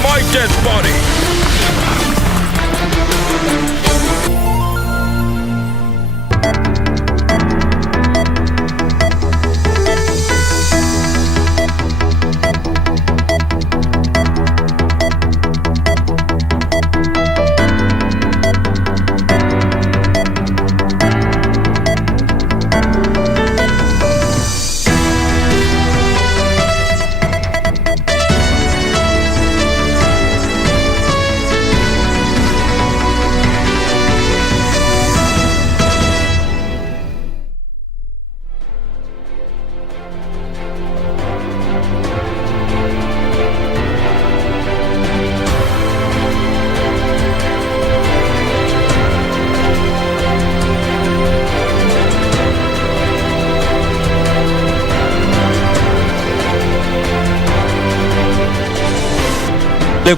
my dead body.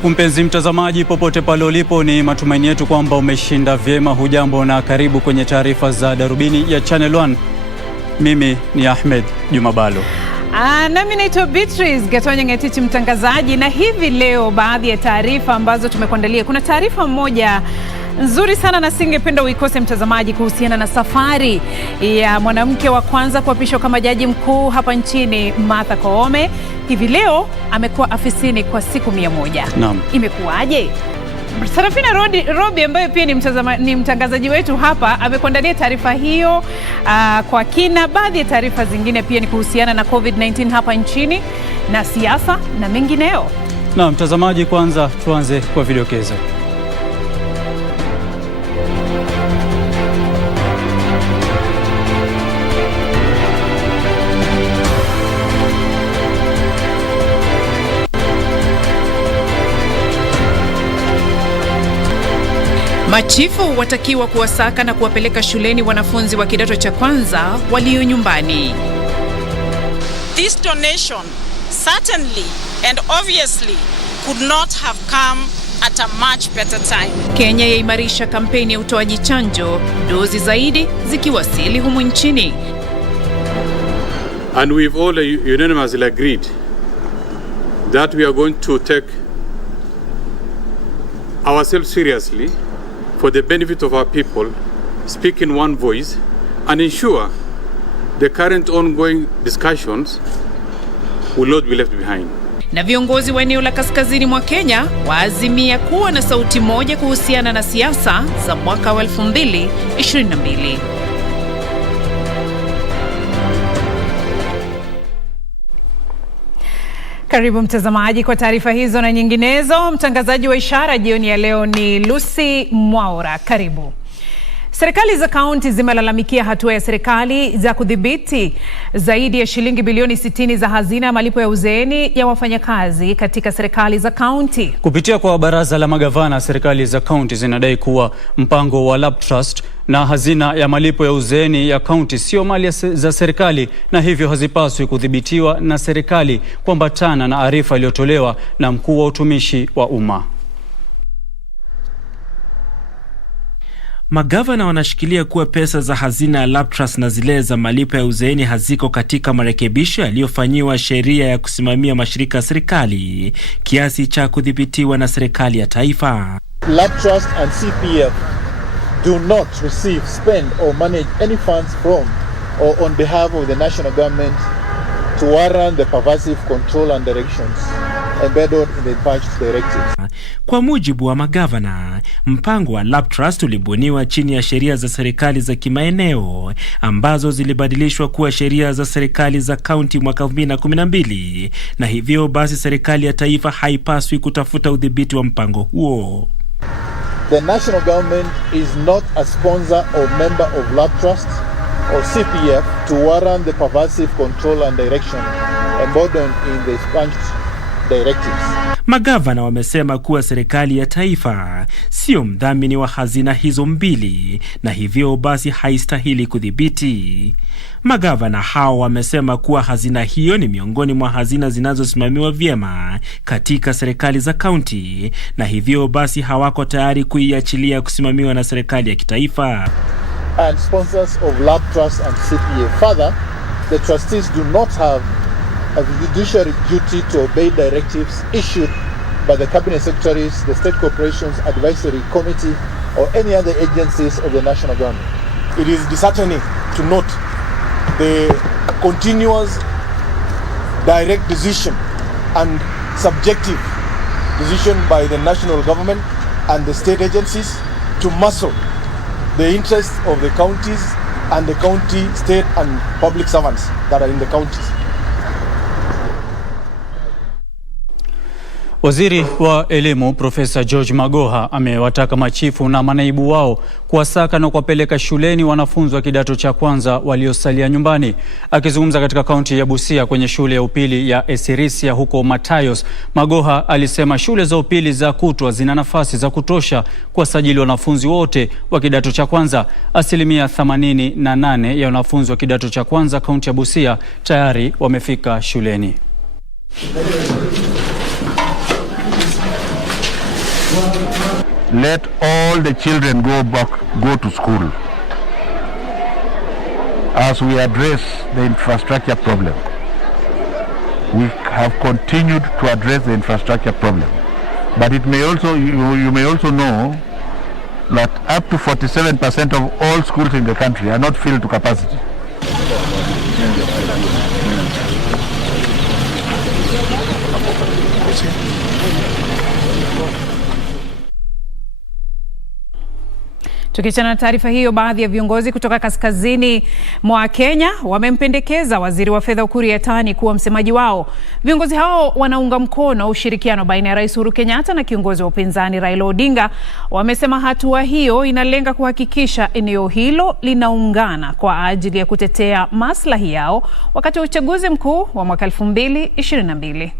Mpenzi mtazamaji popote pale ulipo, ni matumaini yetu kwamba umeshinda vyema. Hujambo na karibu kwenye taarifa za Darubini ya Channel 1. Mimi ni Ahmed Juma Bhalo. Nami naitwa Beatrice Gatonye mtangazaji, na hivi leo baadhi ya taarifa ambazo tumekuandalia. Kuna taarifa moja nzuri sana na singependa uikose mtazamaji, kuhusiana na safari ya mwanamke wa kwanza kuapishwa kama jaji mkuu hapa nchini, Martha Koome. Hivi leo amekuwa afisini kwa siku 100. Naam. Imekuwaje? Sarafina Robi ambaye pia ni mtangazaji wetu hapa amekuandalia taarifa hiyo kwa kina. Baadhi ya taarifa zingine pia ni kuhusiana na COVID-19 hapa nchini na siasa na mengineo. Na mtazamaji, kwanza tuanze kwa vidokezo. Machifu watakiwa kuwasaka na kuwapeleka shuleni wanafunzi wa kidato cha kwanza walio nyumbani. This donation certainly and obviously could not have come at a much better time. Kenya yaimarisha kampeni ya utoaji chanjo, dozi zaidi zikiwasili humu nchini. And we've all unanimously agreed that we are going to take ourselves seriously for the benefit of our people, speak in one voice, and ensure the current ongoing discussions will not be left behind. Na viongozi wa eneo la kaskazini mwa Kenya waazimia kuwa na sauti moja kuhusiana na siasa za mwaka 2022. Karibu mtazamaji kwa taarifa hizo na nyinginezo. Mtangazaji wa ishara jioni ya leo ni Lucy Mwaura. Karibu. Serikali za kaunti zimelalamikia hatua ya serikali za kudhibiti zaidi ya shilingi bilioni 60 za hazina ya malipo ya uzeeni ya wafanyakazi katika serikali za kaunti. Kupitia kwa baraza la magavana, serikali za kaunti zinadai kuwa mpango wa Lab Trust na hazina ya malipo ya uzeeni ya kaunti sio mali za serikali, na hivyo hazipaswi kudhibitiwa na serikali, kuambatana na arifa iliyotolewa na mkuu wa utumishi wa umma. Magavana wanashikilia kuwa pesa za hazina ya Lab Trust na zile za malipo ya uzeeni haziko katika marekebisho yaliyofanyiwa sheria ya kusimamia mashirika ya serikali kiasi cha kudhibitiwa na serikali ya taifa. Lab Trust and CPF do not receive, spend or manage any funds from or on behalf of the national government to warrant the pervasive control and directions embedded in the purchase directives. Kwa mujibu wa magavana, mpango wa Lab Trust ulibuniwa chini ya sheria za serikali za kimaeneo ambazo zilibadilishwa kuwa sheria za serikali za kaunti mwaka 2012, na hivyo basi serikali ya taifa haipaswi kutafuta udhibiti wa mpango huo. The national government is not a sponsor or member of Lab Trust or CPF to warrant the pervasive control and direction embodied in the purchase directives. Magavana wamesema kuwa serikali ya taifa sio mdhamini wa hazina hizo mbili, na hivyo basi haistahili kudhibiti. Magavana hao wamesema kuwa hazina hiyo ni miongoni mwa hazina zinazosimamiwa vyema katika serikali za kaunti, na hivyo basi hawako tayari kuiachilia kusimamiwa na serikali ya kitaifa. And sponsors of Lab Trust and CPF. Further, the trustees do not have a fiduciary duty to obey directives issued by the cabinet secretaries, the State Corporations Advisory Committee, or any other agencies of the national government. It is disheartening to note the continuous direct decision and subjective decision by the national government and the state agencies to muscle the interests of the counties and the county, state and public servants that are in the counties. Waziri wa Elimu Profesa George Magoha amewataka machifu na manaibu wao kuwasaka na kuwapeleka shuleni wanafunzi wa kidato cha kwanza waliosalia nyumbani. Akizungumza katika kaunti ya Busia kwenye shule ya upili ya Esirisia huko Matayos, Magoha alisema shule za upili za kutwa zina nafasi za kutosha kuwasajili wanafunzi wote wa kidato cha kwanza. 88% ya wanafunzi wa kidato cha kwanza kaunti ya Busia tayari wamefika shuleni. Let all the children go to school as we address the infrastructure problem. We have continued to address the infrastructure problem, but it may also, you may also know that up to 47% of all schools in the country are not filled to capacity. Tukiachana na taarifa hiyo, baadhi ya viongozi kutoka kaskazini mwa Kenya wamempendekeza waziri wa fedha Ukur Yatani kuwa msemaji wao. Viongozi hao wanaunga mkono ushirikiano baina ya Rais Uhuru Kenyatta na kiongozi wa upinzani Raila Odinga. Wamesema hatua hiyo inalenga kuhakikisha eneo hilo linaungana kwa ajili ya kutetea maslahi yao wakati wa uchaguzi mkuu wa mwaka 2022.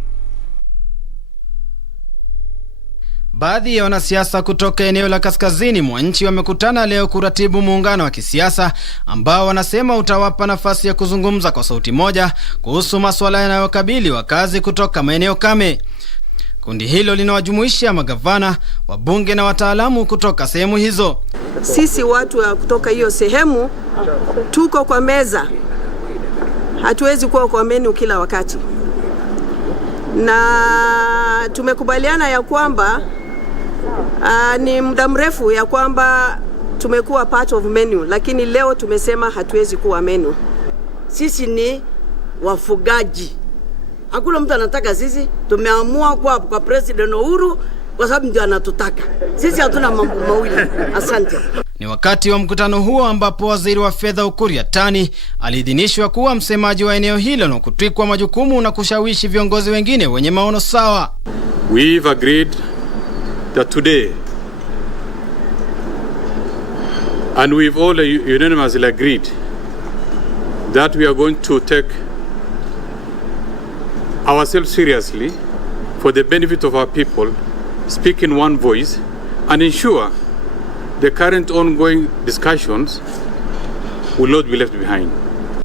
Baadhi ya wanasiasa kutoka eneo la kaskazini mwa nchi wamekutana leo kuratibu muungano wa kisiasa ambao wanasema utawapa nafasi ya kuzungumza kwa sauti moja kuhusu masuala yanayokabili wakazi kutoka maeneo kame. Kundi hilo linawajumuisha magavana, wabunge na wataalamu kutoka sehemu hizo. Sisi watu kutoka hiyo sehemu tuko kwa meza. Hatuwezi kuwa kwa menu kila wakati. Na tumekubaliana ya kwamba ni muda mrefu ya kwamba tumekuwa part of menu, lakini leo tumesema hatuwezi kuwa menu. Sisi ni wafugaji. Hakuna mtu anataka sisi, tumeamua kwa President Uhuru kwa sababu ndio anatutaka. Sisi hatuna mambo mawili. Asante. Ni wakati wa mkutano huo ambapo waziri wa fedha Ukur Yatani aliidhinishwa kuwa msemaji wa eneo hilo na kutwikwa majukumu na kushawishi viongozi wengine wenye maono sawa. We've agreed that today, and we've all unanimously agreed that we are going to take ourselves seriously for the benefit of our people, speak in one voice, and ensure the current ongoing discussions will not be left behind.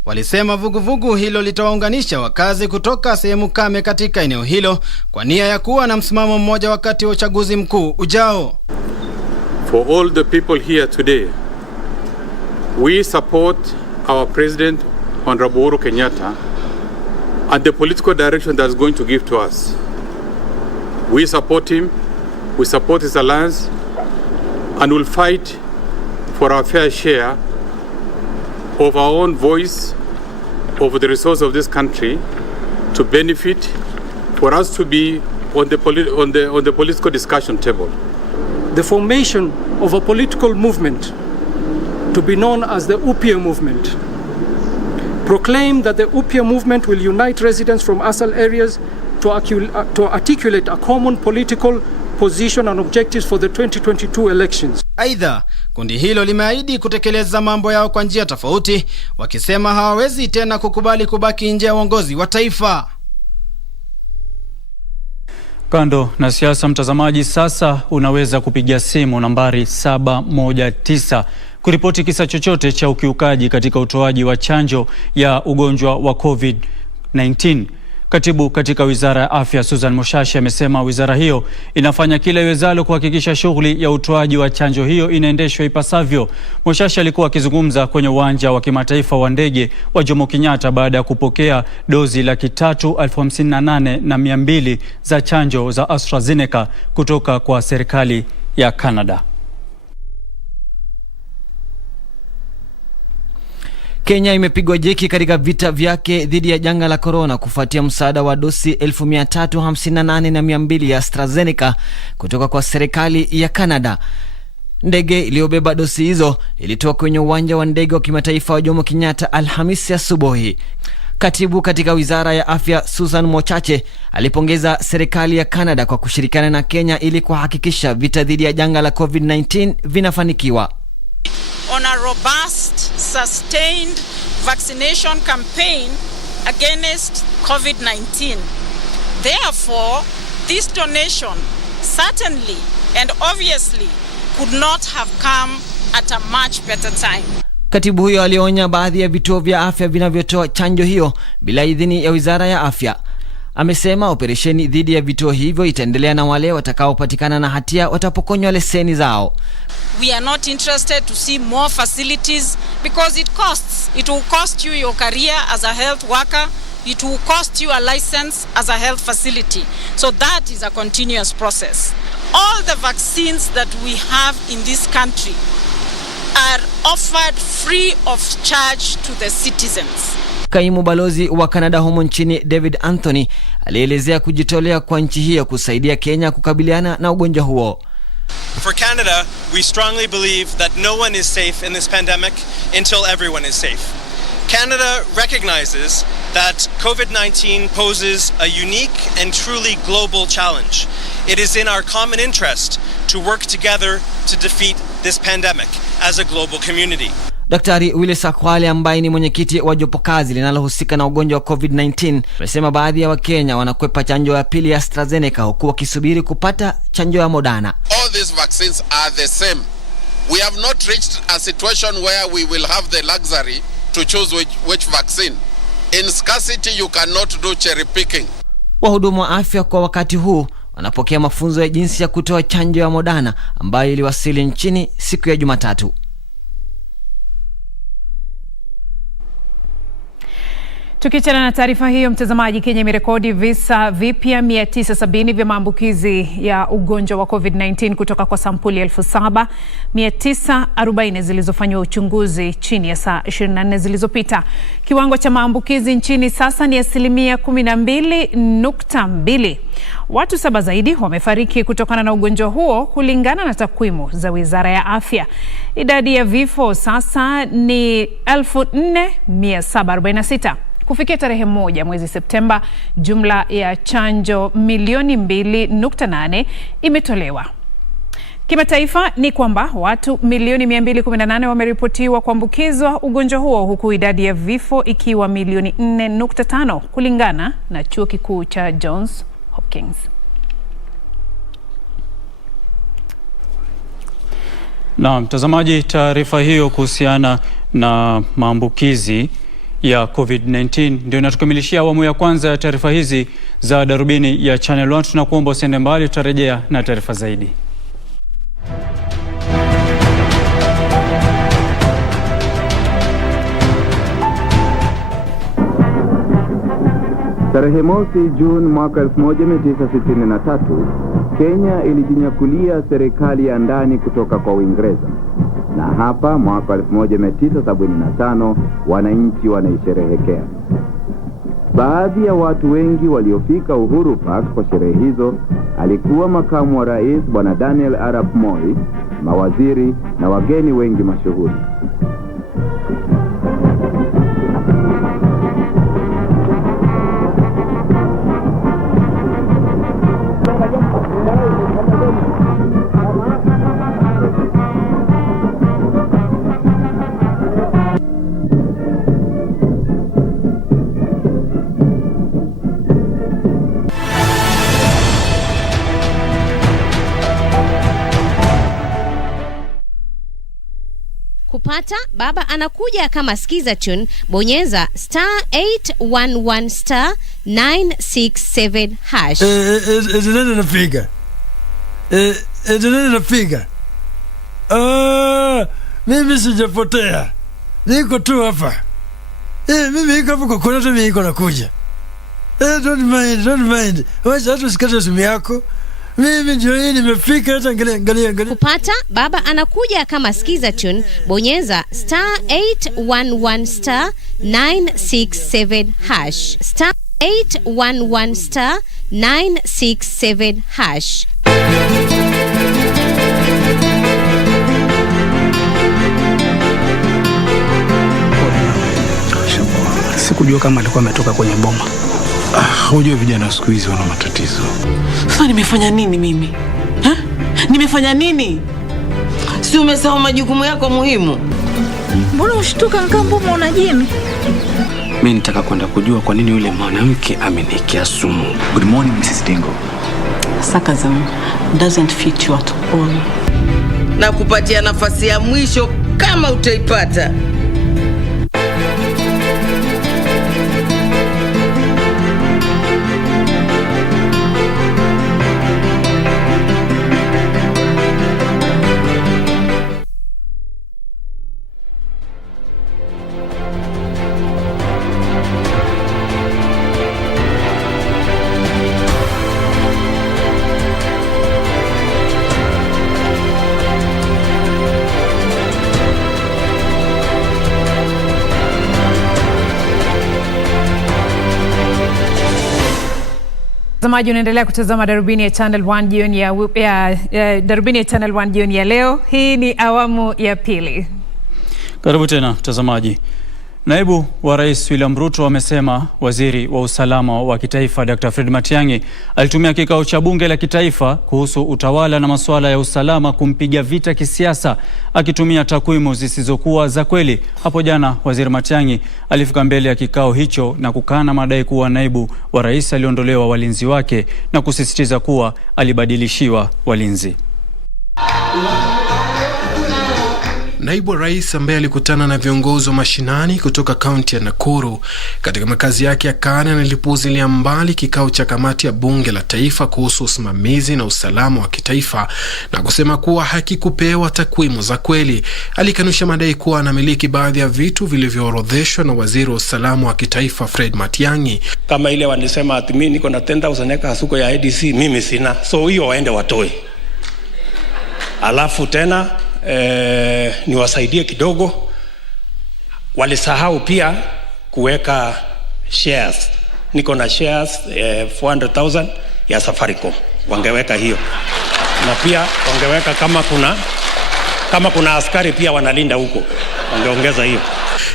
Walisema vuguvugu hilo litawaunganisha wakazi kutoka sehemu kame katika eneo hilo kwa nia ya kuwa na msimamo mmoja wakati wa uchaguzi mkuu ujao. For all the people here today, we support our President Honorable Uhuru Kenyatta and the political direction that's going to give to us. We support him, we support his alliance, and will fight for our fair share of our own voice over the resource of this country to benefit, for us to be on the political discussion table. The formation of a political movement to be known as the UPIA movement proclaimed that the UPIA movement will unite residents from ASAL areas to articulate a common political position and objectives for the 2022 elections. Aidha, kundi hilo limeahidi kutekeleza mambo yao kwa njia tofauti, wakisema hawawezi tena kukubali kubaki nje ya uongozi wa taifa. Kando na siasa, mtazamaji, sasa unaweza kupiga simu nambari 719 kuripoti kisa chochote cha ukiukaji katika utoaji wa chanjo ya ugonjwa wa COVID-19. Katibu katika Wizara ya Afya Susan Moshashi amesema wizara hiyo inafanya kila iwezalo kuhakikisha shughuli ya utoaji wa chanjo hiyo inaendeshwa ipasavyo. Moshashi alikuwa akizungumza kwenye uwanja wa kimataifa wa ndege wa Jomo Kenyatta baada ya kupokea dozi 358,200 za chanjo za AstraZeneca kutoka kwa serikali ya Canada. Kenya imepigwa jeki katika vita vyake dhidi ya janga la corona kufuatia msaada wa dosi 358,200 ya AstraZeneca kutoka kwa serikali ya Canada. Ndege iliyobeba dosi hizo ilitoka kwenye uwanja wa ndege wa kimataifa wa Jomo Kenyatta Alhamisi asubuhi. Katibu katika Wizara ya Afya Susan Moshashi alipongeza serikali ya Canada kwa kushirikiana na Kenya ili kuhakikisha vita dhidi ya janga la COVID-19 vinafanikiwa. On a robust, sustained vaccination campaign against COVID-19. Therefore, this donation certainly and obviously could not have come at a much better time. Katibu huyo alionya baadhi ya vituo vya afya vinavyotoa chanjo hiyo bila idhini ya Wizara ya Afya. Amesema operesheni dhidi ya vituo hivyo itaendelea na wale watakaopatikana na hatia watapokonywa leseni zao. We are not interested to see more facilities because it costs. It will cost you your career as a health worker. It will cost you a license as a health facility. So that is a continuous process. All the vaccines that we have in this country are offered free of charge to the citizens. Kaimu balozi wa Canada humo nchini David Anthony alielezea kujitolea kwa nchi hiyo kusaidia Kenya kukabiliana na ugonjwa huo. For Canada, we strongly believe that no one is safe in this pandemic until everyone is safe. Canada recognizes that COVID-19 poses a unique and truly global challenge. It is in our common interest to work together to defeat this pandemic as a global community. Daktari Willis Akwale ambaye ni mwenyekiti wa jopo kazi linalohusika na ugonjwa wa COVID-19 amesema baadhi ya Wakenya wanakwepa chanjo ya pili ya AstraZeneca huku wakisubiri kupata chanjo ya Moderna. All these vaccines are the same. We have not reached a situation where we will have the luxury to choose which vaccine. In scarcity you cannot do cherry picking. Wahudumu wa afya kwa wakati huu wanapokea mafunzo ya jinsi ya kutoa chanjo ya Moderna ambayo iliwasili nchini siku ya Jumatatu. Tukiachana na taarifa hiyo, mtazamaji, Kenya imerekodi visa vipya 970 vya maambukizi ya ugonjwa wa COVID-19 kutoka kwa sampuli 7,940 zilizofanywa uchunguzi chini ya saa 24 zilizopita. Kiwango cha maambukizi nchini sasa ni 12.2. Watu 7 zaidi wamefariki kutokana na ugonjwa huo kulingana na takwimu za Wizara ya Afya. Idadi ya vifo sasa ni 4,746. Kufikia tarehe 1 mwezi Septemba, jumla ya chanjo milioni 2.8 imetolewa. Kimataifa ni kwamba watu milioni 218 wameripotiwa kuambukizwa ugonjwa huo huku idadi ya vifo ikiwa milioni 4.5 kulingana na chuo kikuu cha Johns Hopkins. Na mtazamaji, taarifa hiyo kuhusiana na maambukizi ya COVID-19 ndio inatukamilishia awamu ya kwanza ya taarifa hizi za Darubini ya Channel 1. Tunakuomba usiende mbali, tutarejea na taarifa zaidi. Tarehe mosi Juni mwaka 1963, Kenya ilijinyakulia serikali ya ndani kutoka kwa Uingereza. Na hapa mwaka 1975 wananchi wanaisherehekea. Baadhi ya watu wengi waliofika Uhuru Park kwa sherehe hizo alikuwa makamu wa rais Bwana Daniel Arap Moi, mawaziri na wageni wengi mashuhuri. Kupata baba anakuja kama skiza tune, bonyeza *811 *967 hash. Nani napiga? Nani napiga? Mimi sijapotea. Niko tu hapa. Mimi niko hapa kwa kuna mimi niko nakuja. Don't mind. Wacha tu sikate simu yako. Mimi ndio hii nimefika, hata angalia. Kupata baba anakuja kama skiza tune, bonyeza *811 *967 hash. *811 *967 hash. Sikujua kama alikuwa ametoka kwenye boma. Unajua vijana siku hizi wana matatizo. Sasa nimefanya nini mimi? Nimefanya nini? Si umesahau majukumu yako muhimu? Mbona ushtuka Nkambuma una Jimmy? Mimi nitaka kwenda kujua kwa nini yule mwanamke amenikia sumu. Good morning Mrs. Dingo. Sarcasm doesn't fit you at all. Na kupatia nafasi ya mwisho kama utaipata. Mtazamaji, unaendelea kutazama Darubini ya Channel 1 jioni Darubini ya Channel 1 jioni ya leo. Hii ni awamu ya pili. Karibu tena mtazamaji. Naibu wa Rais William Ruto amesema waziri wa usalama wa kitaifa Dr. Fred Matiang'i alitumia kikao cha bunge la kitaifa kuhusu utawala na masuala ya usalama kumpiga vita kisiasa akitumia takwimu zisizokuwa za kweli. Hapo jana waziri Matiang'i alifika mbele ya kikao hicho na kukana madai kuwa naibu wa rais aliondolewa walinzi wake na kusisitiza kuwa alibadilishiwa walinzi. Naibu rais ambaye alikutana na viongozi wa mashinani kutoka kaunti ya Nakuru katika makazi yake ya Karen alipuuzilia mbali kikao cha kamati ya bunge la taifa kuhusu usimamizi na usalama wa kitaifa na kusema kuwa hakikupewa takwimu za kweli. Alikanusha madai kuwa anamiliki baadhi ya vitu vilivyoorodheshwa na waziri wa usalama wa kitaifa Fred Matiang'i. Kama ile wanisema ati mimi niko na 10,000 eka hasuko ya ADC, mimi sina. So hiyo waende watoe. Alafu tena niwasaidie kidogo. Walisahau pia kuweka shares. Niko na shares 400,000 ya Safaricom. Wangeweka hiyo. Na pia wangeweka kama kuna askari pia wanalinda huko. Wangeongeza hiyo.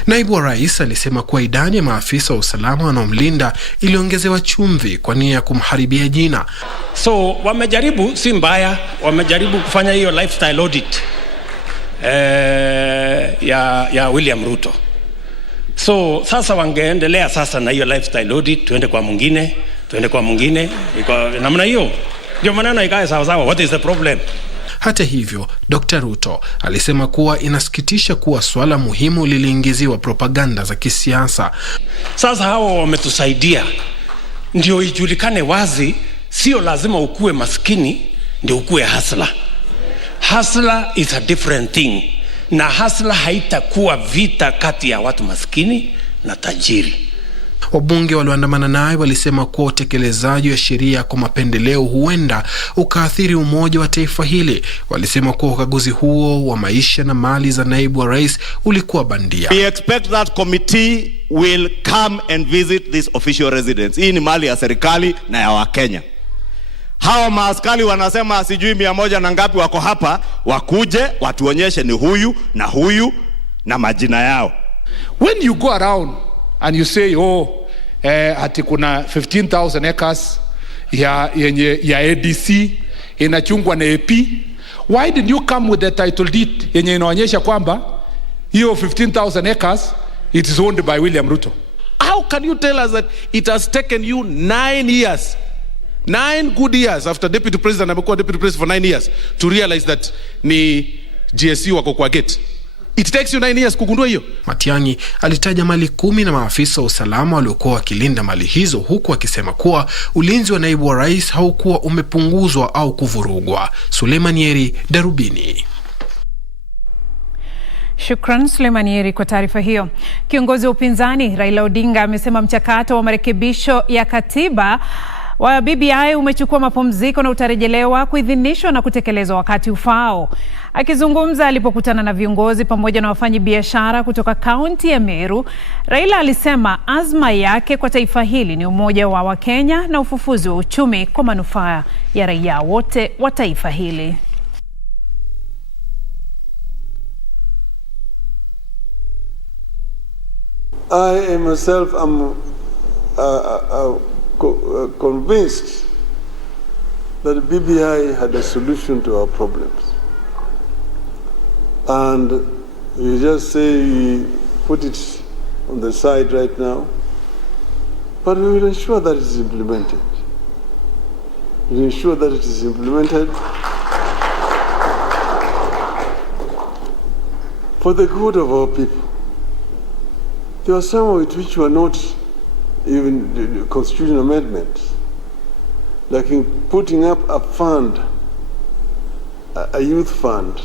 Naibu wa rais alisema kuwa idadi ya maafisa wa usalama wanaomlinda iliongezewa chumvi kwa nia ya kumharibia jina. So wamejaribu, si mbaya, wamejaribu kufanya hiyo lifestyle audit ya William Ruto. So sasa wangeendelea sasa na hiyo lifestyle audit, tuende kwa mwingine, iko namna hiyo. Ndio maneno ikae sawa sawa. What is the problem? Hata hivyo, Dr. Ruto alisema kuwa inasikitisha kuwa swala muhimu liliingiziwa propaganda za kisiasa. Sasa hao wametusaidia ndio ijulikane wazi, sio lazima ukue maskini ndio ukue hustler. Hustler is a different thing. Na hustler haitakuwa vita kati ya watu maskini na tajiri. Wabunge walioandamana naye walisema kuwa utekelezaji wa sheria kwa mapendeleo huenda ukaathiri umoja wa taifa hili. Walisema kuwa ukaguzi huo wa maisha na mali za naibu wa rais ulikuwa bandia. We expect that committee will come and visit this official residence. Hii ni mali ya serikali na ya Wakenya. Hawa maaskari wanasema sijui 100 na ngapi wako hapa, wakuje watuonyeshe ni huyu na majina yao. When you go around and you say ati kuna 15,000 acres ya ADC inachungwa na AP, why did you come with the title deed yenye inaonyesha kwamba hiyo 15,000 acres it is owned by William Ruto? How can you tell us that it has taken you 9 years, 9 good years after deputy president amekuwa deputy president for 9 years to realize that ni GSU wako kwa gate? It takes you 9 years kugundua hiyo. Matiang'i alitaja mali 10 na maafisa wa usalama waliokuwa wakilinda mali hizo, huku akisema kuwa ulinzi wa naibu wa rais haukuwa umepunguzwa au kuvurugwa. Suleiman Yeri, Darubini. Shukran Suleiman Yeri kwa taarifa hiyo. Kiongozi wa upinzani Raila Odinga amesema mchakato wa marekebisho ya katiba wa BBI umechukua mapumziko na utarejelewa kuidhinishwa na kutekelezwa wakati ufao. Akizungumza alipokutana na viongozi pamoja na wafanyi biashara kutoka kaunti ya Meru, Raila alisema azma yake kwa taifa hili ni umoja wa Wakenya na ufufuzi wa uchumi kwa manufaa ya raia wote wa taifa hili. I myself am convinced that BBI had a solution to our problems. And you just say we put it on the side right now, but we will ensure that it is implemented. We will ensure that it is implemented for the good of our people. There are some of it which were not even constitutional amendments, like in putting up a fund, a youth fund,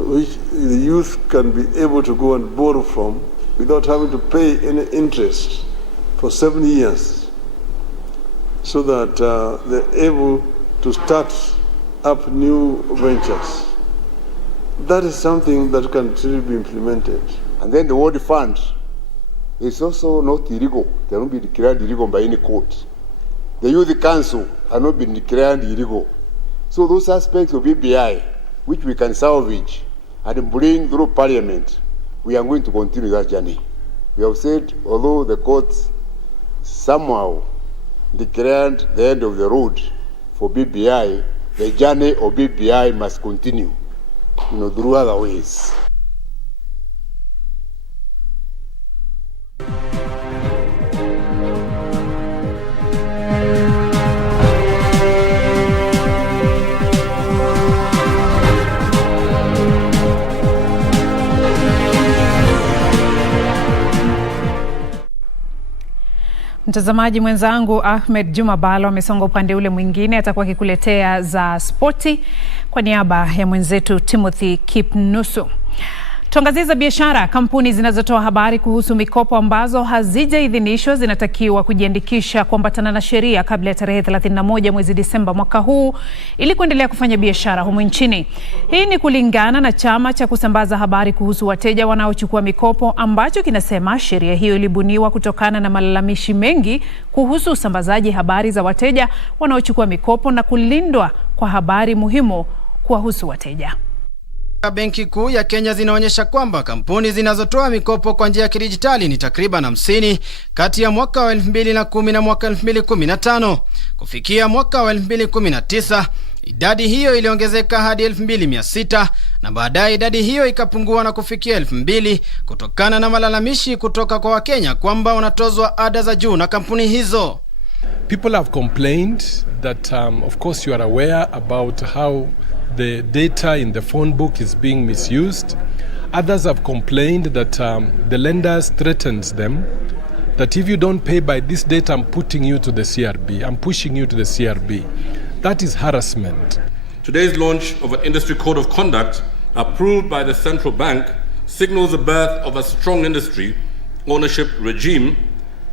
which the youth can be able to go and borrow from without having to pay any interest for 7 years, so that they're able to start up new ventures. That is something that can really be implemented. And then the word fund is also not illegal. They are not being declared illegal by any court. The Youth Council are not being declared illegal. So those aspects of BBI, which we can salvage and bring through Parliament, we are going to continue that journey. We have said, although the courts somehow declared the end of the road for BBI, the journey of BBI must continue, through other ways. Mtazamaji mwenzangu Juma Bhalo amesonga upande ule mwingine, atakuwa akikuletea za spoti kwa niaba ya mwenzetu Timothy Kipnusu. Tuangazie za biashara. Kampuni zinazotoa habari kuhusu mikopo ambazo hazijaidhinishwa zinatakiwa kujiandikisha kuambatana na sheria kabla ya tarehe 31 mwezi Disemba mwaka huu ili kuendelea kufanya biashara humu nchini. Hii ni kulingana na chama cha kusambaza habari kuhusu wateja wanaochukua mikopo ambacho kinasema sheria hiyo ilibuniwa kutokana na malalamishi mengi kuhusu usambazaji habari za wateja wanaochukua mikopo na kulindwa kwa habari muhimu kuwahusu wateja. Benki Kuu ya Kenya zinaonyesha kwamba kampuni zinazotoa mikopo kwa njia ya kidijitali ni takriban 50 kati ya mwaka wa 2010 na mwaka 2015. Kufikia mwaka wa 2019, idadi hiyo iliongezeka hadi 2600 na baadaye idadi hiyo ikapungua na kufikia 2000 kutokana na malalamishi kutoka kwa Wakenya kwamba wanatozwa ada za juu na kampuni hizo. People have complained that of course you are aware about how the data in the phone book is being misused. Others have complained that the lenders threatens them that if you don't pay by this date, I'm putting you to the CRB. I'm pushing you to the CRB. That is harassment. Today's launch of an industry code of conduct approved by the central bank signals the birth of a strong industry ownership regime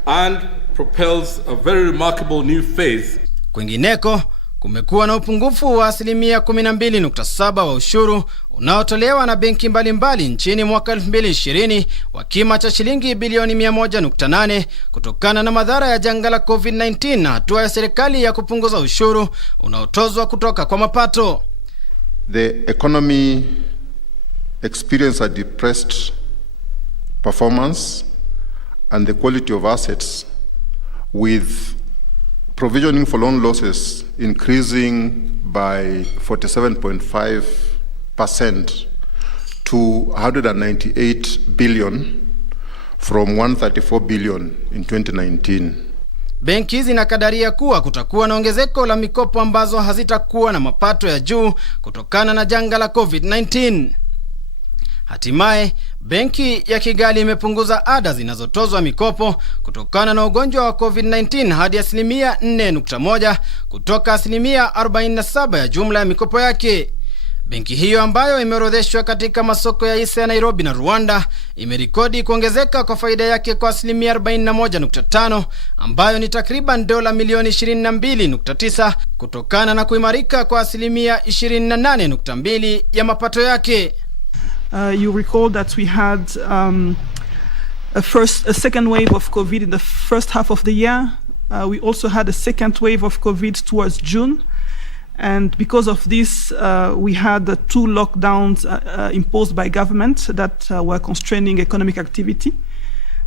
and propels a very remarkable new phase. Kwingineko, kumekuwa na upungufu wa 12.7% wa ushuru unaotolewa na benki mbalimbali nchini mwaka 2020 wa kima cha shilingi bilioni 100.8 kutokana na madhara ya janga la COVID-19 na hatua ya serikali ya kupunguza ushuru unaotozwa kutoka kwa mapato. The economy experienced a depressed performance and the quality of assets, with provisioning for loan losses increasing by 47.5% to 198 billion from 134 billion in 2019. Benki zinakadiria kuwa kutakuwa na ongezeko la mikopo ambazo hazitakuwa na mapato ya juu kutokana na janga la COVID-19. Hatimaye, benki ya Kigali imepunguza ada zinazotozwa mikopo kutokana na ugonjwa wa COVID-19 hadi 4.1% kutoka 47% ya jumla ya mikopo yake. Benki hiyo ambayo imeorodheshwa katika masoko ya hisa ya Nairobi na Rwanda imerekodi kuongezeka kwa faida yake kwa 41.5%, ambayo ni takriban dola milioni 22.9 kutokana na kuimarika kwa 28.2% ya mapato yake. You recall that we had a second wave of COVID in the first half of the year. We also had a second wave of COVID towards June. And because of this, we had the 2 lockdowns imposed by government that were constraining economic activity.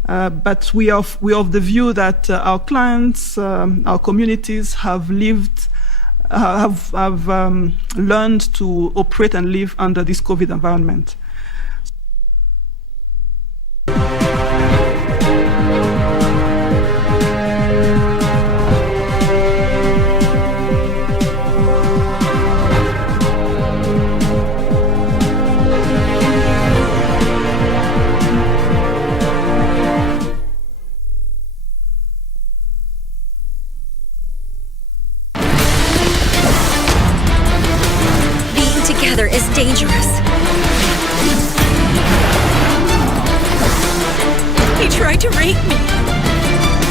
But we are of the view that our clients, our communities have learned to operate and live under this COVID environment. Is dangerous. He tried to rape me.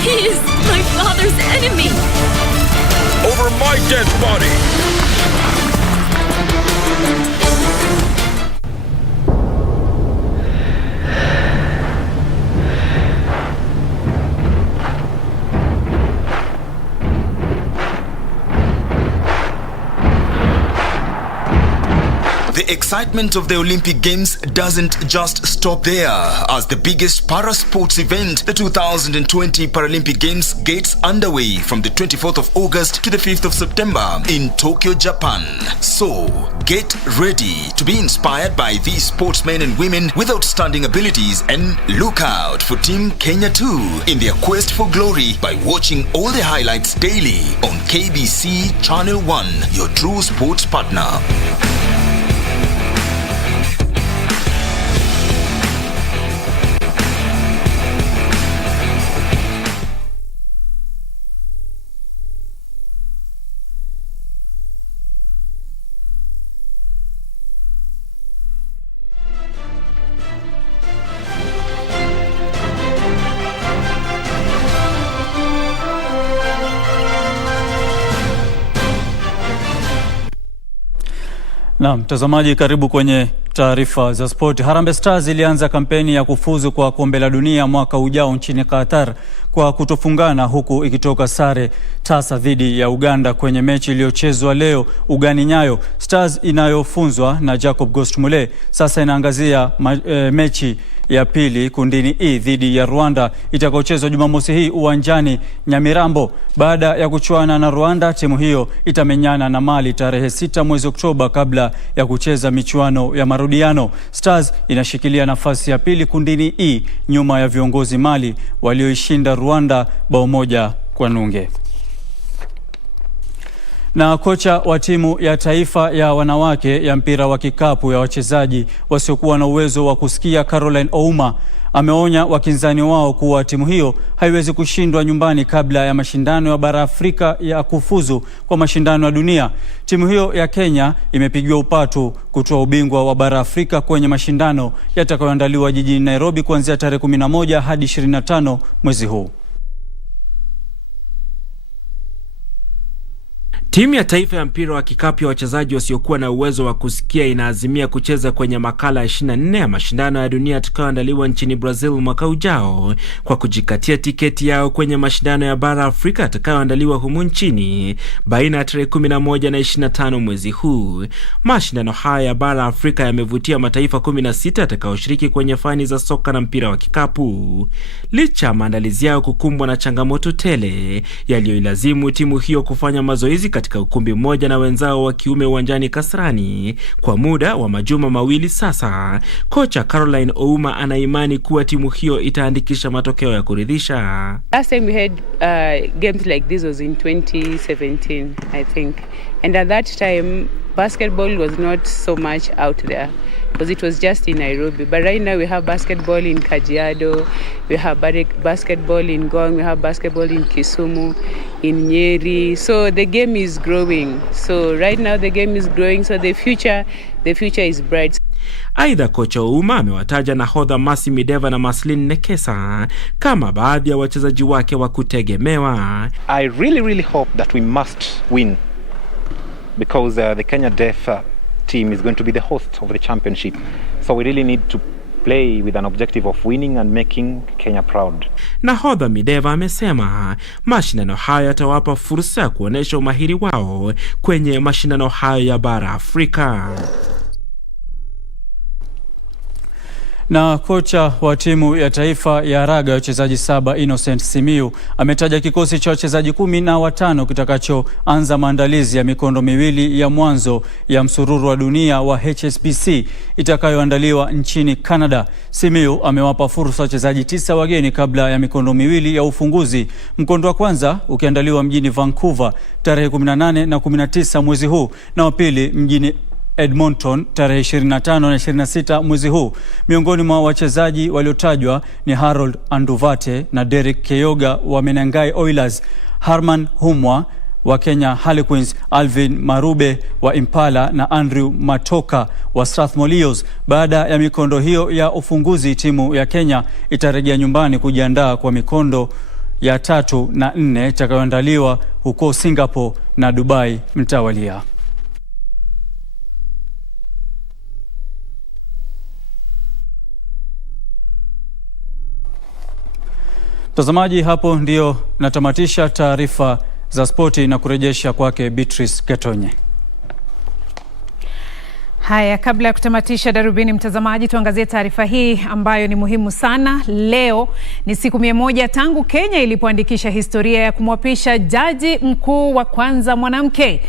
He is my father's enemy. Over my dead body. The excitement of the Olympic Games doesn't just stop there, as the biggest para-sports event, the 2020 Paralympic Games, gets underway from the 24th of August to the 5th of September in Tokyo, Japan. So, get ready to be inspired by these sportsmen and women with outstanding abilities, and look out for Team Kenya too in their quest for glory by watching all the highlights daily on KBC Channel 1, your true sports partner. Na mtazamaji, karibu kwenye taarifa za sport. Harambee Stars ilianza kampeni ya kufuzu kwa kombe la dunia mwaka ujao nchini Qatar kwa kutofungana, huku ikitoka sare tasa dhidi ya Uganda kwenye mechi iliyochezwa leo ugani Nyayo. Stars inayofunzwa na Jacob Ghost Mulee sasa inaangazia mechi ya pili kundini E dhidi ya Rwanda itakayochezwa Jumamosi hii uwanjani Nyamirambo. Baada ya kuchuana na Rwanda, timu hiyo itamenyana na Mali tarehe 6 mwezi Oktoba kabla ya kucheza michuano ya marudiano. Stars inashikilia nafasi ya pili kundini E nyuma ya viongozi Mali walioishinda Rwanda bao 1-0. Na kocha wa timu ya taifa ya wanawake ya mpira wa kikapu ya wachezaji wasiokuwa na uwezo wa kusikia Caroline Ouma ameonya wakinzani wao kuwa timu hiyo haiwezi kushindwa nyumbani kabla ya mashindano ya bara Afrika ya kufuzu kwa mashindano ya dunia. Timu hiyo ya Kenya imepigiwa upatu kutoa ubingwa wa bara Afrika kwenye mashindano yatakayoandaliwa jijini Nairobi kuanzia tarehe 11 hadi 25 mwezi huu. Timu ya taifa ya mpira wa kikapu ya wachezaji wasiokuwa na uwezo wa kusikia inaazimia kucheza kwenye makala 24 ya mashindano ya dunia yatakayoandaliwa nchini Brazil mwaka ujao kwa kujikatia tiketi yao kwenye mashindano ya bara Afrika yatakayoandaliwa humu nchini baina ya tarehe 11 na 25 mwezi huu. Mashindano haya ya bara Afrika yamevutia mataifa 16 yatakayoshiriki kwenye faini za soka na mpira wa kikapu. Licha maandalizi yao kukumbwa na changamoto tele yaliyoilazimu timu hiyo kufanya mazoezi katika ukumbi mmoja na wenzao wa kiume uwanjani Kasarani kwa muda wa majuma mawili sasa, kocha Caroline Ouma ana imani kuwa timu hiyo itaandikisha matokeo ya kuridhisha. Last time we had games like this was in 2017, I think. And at that time, basketball was not so much out there. because it was just in Nairobi. But right now we have basketball in Kajiado, we have basketball in Ngong, we have basketball in Kisumu, in Nyeri. So the game is growing. So right now the game is growing, so the future is bright. Aidha, kocha Ouma amewataja nahodha Mercy Mideva na Maslin Nekesa kama baadhi ya wachezaji wake wa kutegemewa. I really hope that we must win because the Kenya Deaf team is going to be the host of the championship. So we really need to play with an objective of winning and making Kenya proud. Nahodha Mideva amesema mashindano haya yatawapa fursa ya kuonesha umahiri wao kwenye mashindano hayo ya bara Afrika. Na kocha wa timu ya taifa ya raga ya wachezaji 7 Innocent Simiyu ametaja kikosi cha wachezaji 15 kitakachoanza maandalizi ya mikondo miwili ya mwanzo ya msururu wa dunia wa HSBC itakayoandaliwa nchini Canada. Simiyu amewapa fursa wachezaji 9 wageni kabla ya mikondo miwili ya ufunguzi. Mkondo wa kwanza ukiandaliwa mjini Vancouver tarehe 18 na 19 mwezi huu na wa pili mjini Edmonton tarehe 25 na 26 mwezi huu. Miongoni mwa wachezaji waliotajwa ni Harold Anduvate na Derek Keyoga wa Menengai Oilers, Harman Humwa wa Kenya Harlequins, Alvin Marube wa Impala na Andrew Matoka wa Strathmore Leos. Baada ya mikondo hiyo ya ufunguzi, timu ya Kenya itarejea nyumbani kujiandaa kwa mikondo ya 3 na 4 itakayoandaliwa huko Singapore na Dubai mtawalia. Mtazamaji, hapo ndio natamatisha taarifa za spoti na kurejesha kwake Beatrice Gatonye. Haya, kabla ya kutamatisha Darubini mtazamaji, tuangazie taarifa hii ambayo ni muhimu sana. Leo ni siku 100 tangu Kenya ilipoandikisha historia ya kumwapisha jaji mkuu wa kwanza mwanamke.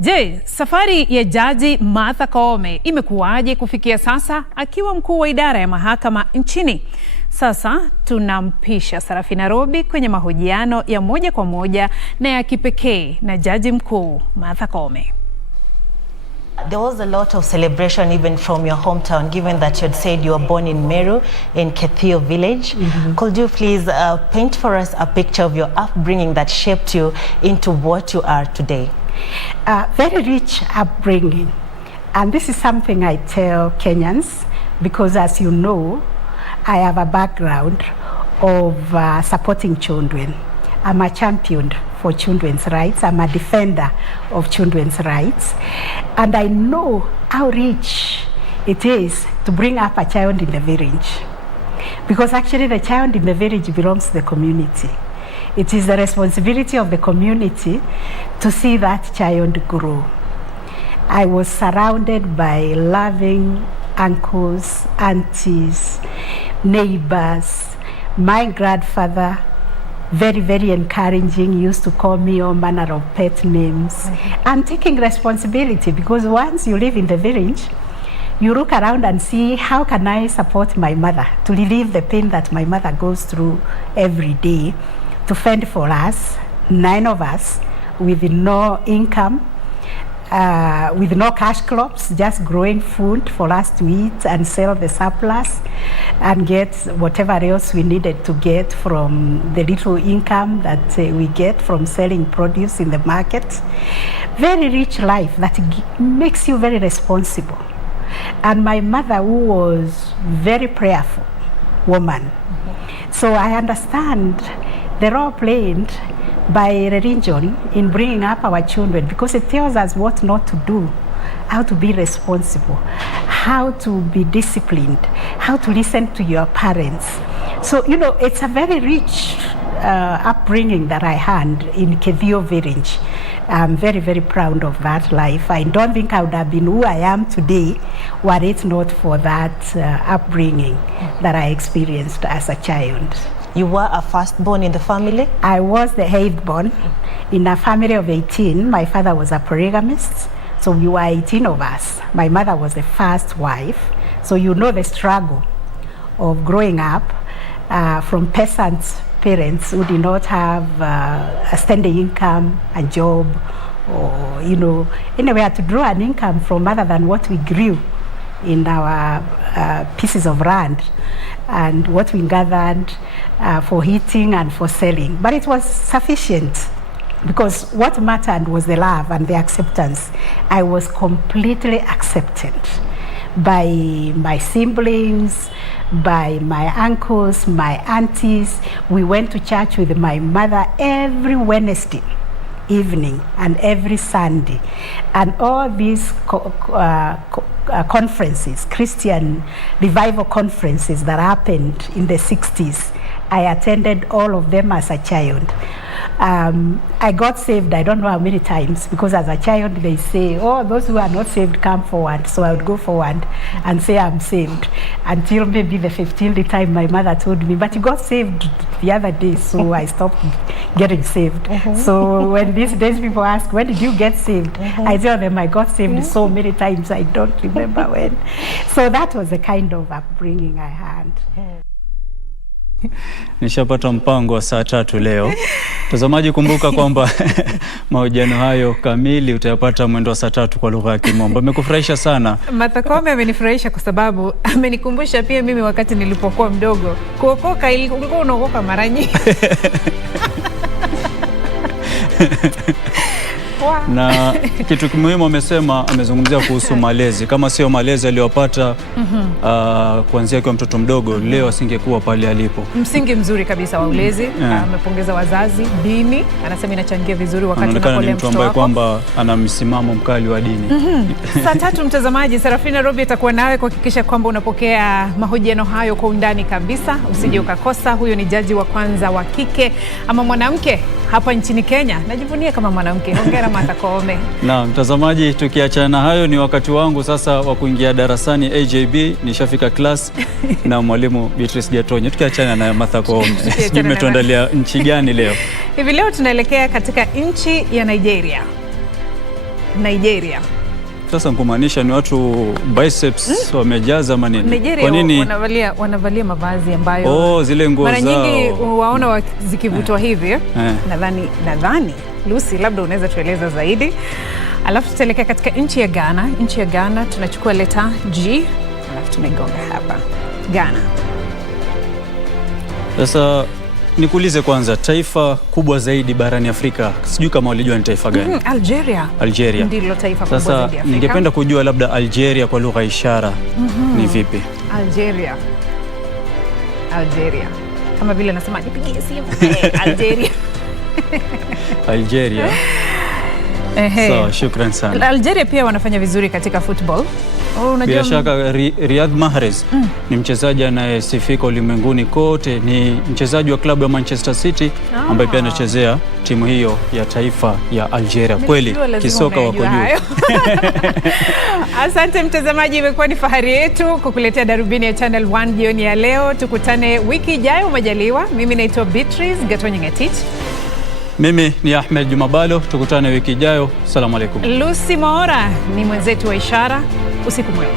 Je, safari ya Jaji Martha Koome imekuwaje kufikia sasa akiwa mkuu wa idara ya mahakama nchini? Sasa tunampisha Sarafina Robi kwenye mahojiano ya moja kwa moja na ya kipekee na Jaji mkuu Martha Koome. There was a lot of celebration even from your hometown, given that you had said you were born in Meru, in Kethio village. Could you please paint for us a picture of your upbringing that shaped you into what you are today? Very rich upbringing. And this is something I tell Kenyans because, as you know, I have a background of supporting children. I'm a champion for children's rights. I'm a defender of children's rights. And I know how rich it is to bring up a child in the village. Because actually the child in the village belongs to the community. It is the responsibility of the community to see that child grow. I was surrounded by loving uncles, aunties, neighbors. My grandfather, very encouraging, used to call me all manner of pet names. And taking responsibility, because once you live in the village, you look around and see, how can I support my mother to relieve the pain that my mother goes through every day, to fend for us, 9 of us, with no income, with no cash crops, just growing food for us to eat and sell the surplus and get whatever else we needed to get from the little income that we get from selling produce in the market. Very rich life that makes you very responsible. And my mother, who was very prayerful woman, so I understand the role played by religion in bringing up our children, because it tells us what not to do, how to be responsible, how to be disciplined, how to listen to your parents. So, you know, it's a very rich upbringing that I had in Kethio village. I'm very proud of that life. I don't think I would have been who I am today were it not for that upbringing that I experienced as a child. You were a firstborn in the family? I was the eighth born in a family of 18. My father was a polygamist, so we were 18 of us. My mother was the first wife, so you know the struggle of growing up from peasants' parents who did not have a standing income, a job, or, you know, anywhere to draw an income from other than what we grew in our pieces of land and what we gathered for eating and for selling. But it was sufficient because what mattered was the love and the acceptance. I was completely accepted by my siblings, by my uncles, my aunties. We went to church with my mother every Wednesday evening and every Sunday. And all these conferences, Christian revival conferences that happened in the 60s, I attended all of them as a child. I got saved, I don't know how many times, because as a child they say, oh, those who are not saved come forward. So I would go forward and say I'm saved, until maybe the 15th time my mother told me, but you got saved the other day, so I stopped getting saved. So when these days people ask, when did you get saved? I tell them I got saved so many times I don't remember when. So that was the kind of upbringing I had. Nishapata mpango wa saa 3 leo. Mtazamaji, kumbuka kwamba mahojiano hayo kamili utayapata mwendo wa saa 3 kwa lugha ya Kimombo. Amekufurahisha sana. Martha Koome amenifurahisha kwa sababu amenikumbusha pia mimi wakati nilipokuwa mdogo. Kuokoka ulikuwa unaokoka mara nyingi. Na kitu muhimu amezungumzia kuhusu malezi. Kama sio malezi aliyopata kuanzia kwa mtoto mdogo, leo asingekuwa pale alipo. Msingi mzuri kabisa wa ulezi. Amepongeza wazazi, dini, anasema inachangia vizuri wakati unapolea mtoto wako. Ambaye kwamba ana msimamo mkali wa dini. Saa 3 mtazamaji, Serafina Robi atakuwa nawe kuhakikisha kwamba unapokea mahojiano hayo kwa undani kabisa. Usije ukakosa. Huyo ni jaji wa kwanza wa kike ama mwanamke hapa nchini Kenya. Najivunia kama mwanamke. Hongera Martha Koome. Na mtazamaji, tukiachana na hayo, ni wakati wangu sasa wa kuingia darasani AJB. Nishafika class na mwalimu Beatrice Gatonye. Tukiachana na Martha Koome, nimetuandalia nchi gani leo? Hivi leo tunaelekea katika nchi ya Nigeria. Sasa kumaanisha ni watu biceps wamejaza maneno. Nigeria, kwa nini wanavalia mavazi ambayo zile nguo mara nyingi waona zikivutwa hivi. Nadhani Lucy, labda unaweza tueleza zaidi. Alafu tutaelekea katika nchi ya Ghana. Nchi ya Ghana tunachukua leta G, alafu tunaigonga hapa. Ghana. Sasa nikuulize kwanza, taifa kubwa zaidi barani Afrika, sijui kama walijua ni taifa gani? Algeria. Ndilo taifa kubwa zaidi Afrika. Sasa ningependa kujua labda Algeria kwa lugha ishara ni vipi? Algeria. Kama vile nasema nipigie simu. Algeria. So, shukran sana. Algeria pia wanafanya vizuri katika football. Bila shaka Riyad Mahrez ni mchezaji anayesifika ulimwenguni kote. Ni mchezaji wa klabu ya Manchester City ambaye pia anachezea timu hiyo ya taifa ya Algeria. Kweli kisoka wako juu. Asante mtazamaji, imekuwa ni fahari yetu kukuletea Darubini ya Channel 1 jioni ya leo. Tukutane wiki ijayo majaliwa. Mimi naitwa Beatrice Gatonye. Mimi ni Ahmed Juma Bhalo. Tukutane wiki ijayo. Asalamu alaykum. Lucy Moora ni mwenzetu wa ishara. Usiku mwema.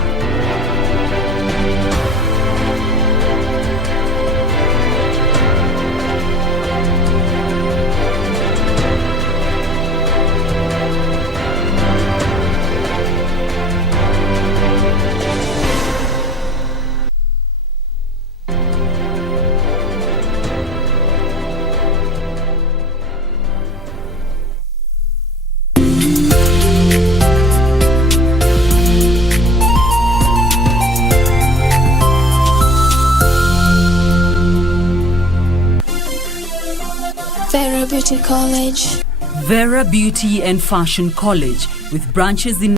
Vera Beauty College. Vera Beauty and Fashion College with branches in